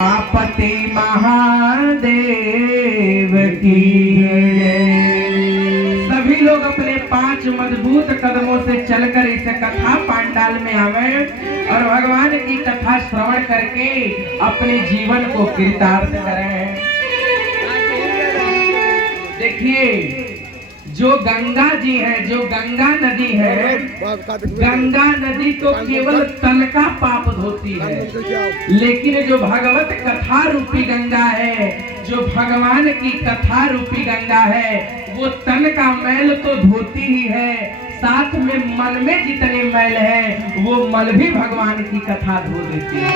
पति महादेव की सभी लोग अपने 5 मजबूत कदमों से चलकर इस कथा पांडाल में आवे और भगवान की कथा श्रवण करके अपने जीवन को कृतार्थ करें। देखिए, जो गंगा जी है, जो गंगा नदी है, गंगा नदी तो केवल तन का पाप धोती है, लेकिन जो भगवत कथा रूपी गंगा है, जो भगवान की कथा रूपी गंगा है, वो तन का मैल तो धोती ही है, साथ में मन में जितने मैल है वो मल भी भगवान की कथा धो देती है।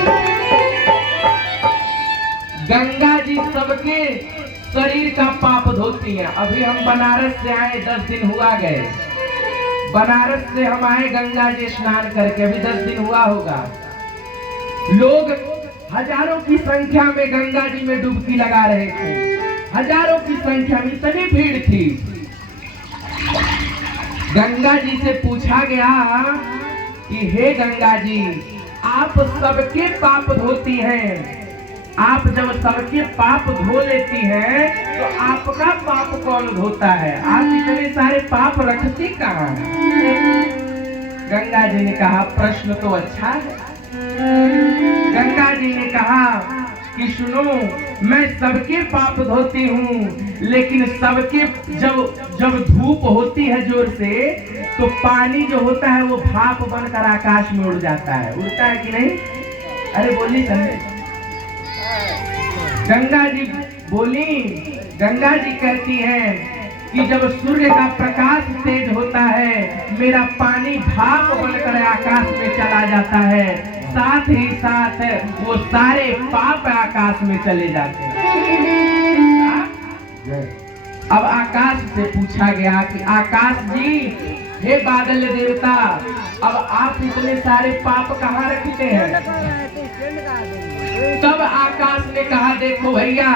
गंगा जी सबके शरीर का पाप धोती है। अभी हम बनारस से आए, 10 दिन हुआ गए। बनारस से हम आए गंगा जी स्नान करके, अभी 10 दिन हुआ होगा। लोग हजारों की संख्या में गंगा जी में डुबकी लगा रहे थे, हजारों की संख्या में, इतनी भीड़ थी। गंगा जी से पूछा गया कि हे गंगा जी, आप सबके पाप धोती हैं, आप जब सबके पाप धो लेती हैं तो आपका पाप कौन धोता है? आप इतने सारे पाप रखती कहाँ हैं? गंगा जी ने कहा, प्रश्न तो अच्छा है। गंगा जी ने कहा कि सुनो, मैं सबके पाप धोती हूँ, लेकिन सबके जब धूप होती है जोर से, तो पानी जो होता है वो भाप बनकर आकाश में उड़ जाता है। उड़ता है कि नहीं? अरे बोली संदेश। गंगा जी बोली, गंगा जी कहती हैं कि जब सूर्य का प्रकाश तेज होता है, मेरा पानी भाप बनकर आकाश में चला जाता है, साथ ही साथ वो सारे पाप आकाश में चले जाते हैं। अब आकाश से पूछा गया कि आकाश जी, हे बादल देवता, अब आप इतने सारे पाप कहाँ रखते हैं? तब आकाश ने कहा, देखो भैया,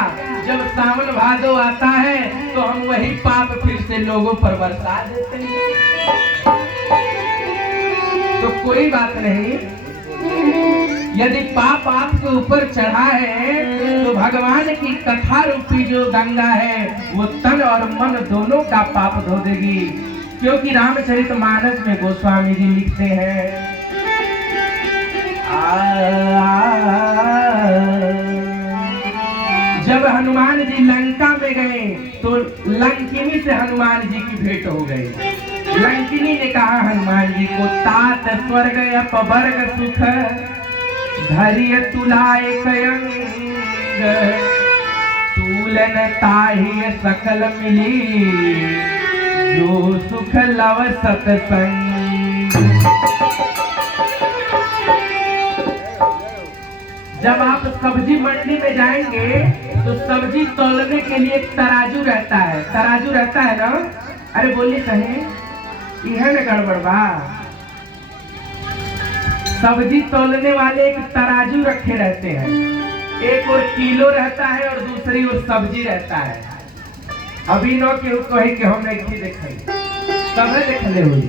जब सावन भादो आता है तो हम वही पाप फिर से लोगों पर बरसा देते हैं। तो कोई बात नहीं, यदि पाप आपके ऊपर चढ़ा है तो भगवान की कथा रूपी जो गंगा है वो तन और मन दोनों का पाप धो देगी। क्योंकि रामचरितमानस में गोस्वामी जी लिखते हैं, जब हनुमान जी लंका में गए तो लंकिनी से हनुमान जी की भेंट हो गई। लंकिनी ने कहा हनुमान जी को, तात स्वर्ग अपवर्ग सुख धैर्य तुलाए कयंग, तूलन ताहि सकल मिली, जो सुख लव सतसंग। जब आप सब्जी मंडी में जाएंगे तो सब्जी तौलने के लिए एक तराजू रहता है, तराजू रहता है ना? अरे बोलिए कहीं यह न गड़बड़ बा। सब्जी तौलने वाले एक तराजू रखे रहते हैं, एक और किलो रहता है और दूसरी और सब्जी रहता है। अभी नो केहू कहे कि हम नहीं देखी, तब देखले हुई।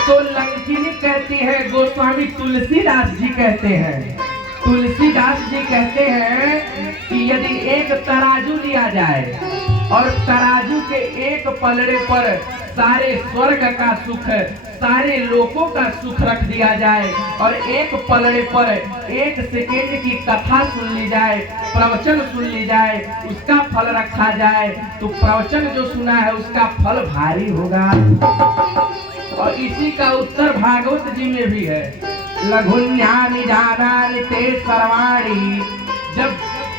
तो लंकिनी कहती है, गोस्वामी तुलसीदास जी कहते हैं, तुलसीदास जी कहते हैं कि यदि एक तराजू लिया जाए और तराजू के एक पलड़े पर सारे स्वर्ग का सुख, सारे लोकों का सुख रख दिया जाए और एक पलड़े पर 1 सेकेंड की कथा सुन ली जाए, प्रवचन सुन ली जाए, उसका फल रखा जाए, तो प्रवचन जो सुना है उसका फल भारी होगा। और इसी का उत्तर भागवत जी में भी है, लघुन्यानि जानानि ते सर्वाणि। जब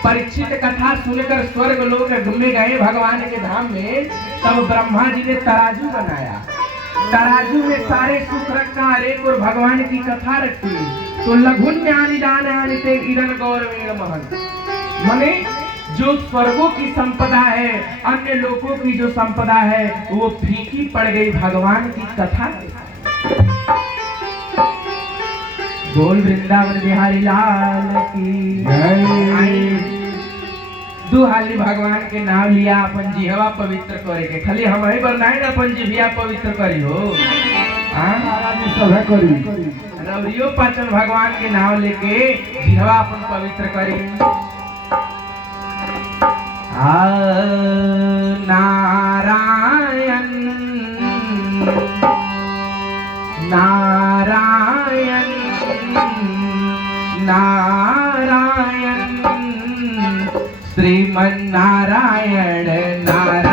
परीक्षित कथा सुनकर स्वर्ग लोक में गए भगवान के धाम में, तब ब्रह्मा जी ने तराजू बनाया, तराजू में सारे सुख रखा, एक और भगवान की कथा रखी। तो लघुन्यानि जानानि ते इदं गौरवेण महन्, माने जो स्वर्गों की संपदा है, अन्य लोगों की जो संपदा है वो फीकी पड़ गई भगवान की कथा। बोल वृंदावन बिहारी लाल की जय। दुहाली भगवान के नाम लिया, अपन जीवा पवित्र करे के, खाली हम ही बरनाई ना अपन जीविया पवित्र करी हो। हाँ, सब करी रवरियो पाचन भगवान के नाम लेके जिहवा अपन पवित्र करी। नारायण नारायण नारायण श्रीमन नारायण नारायण।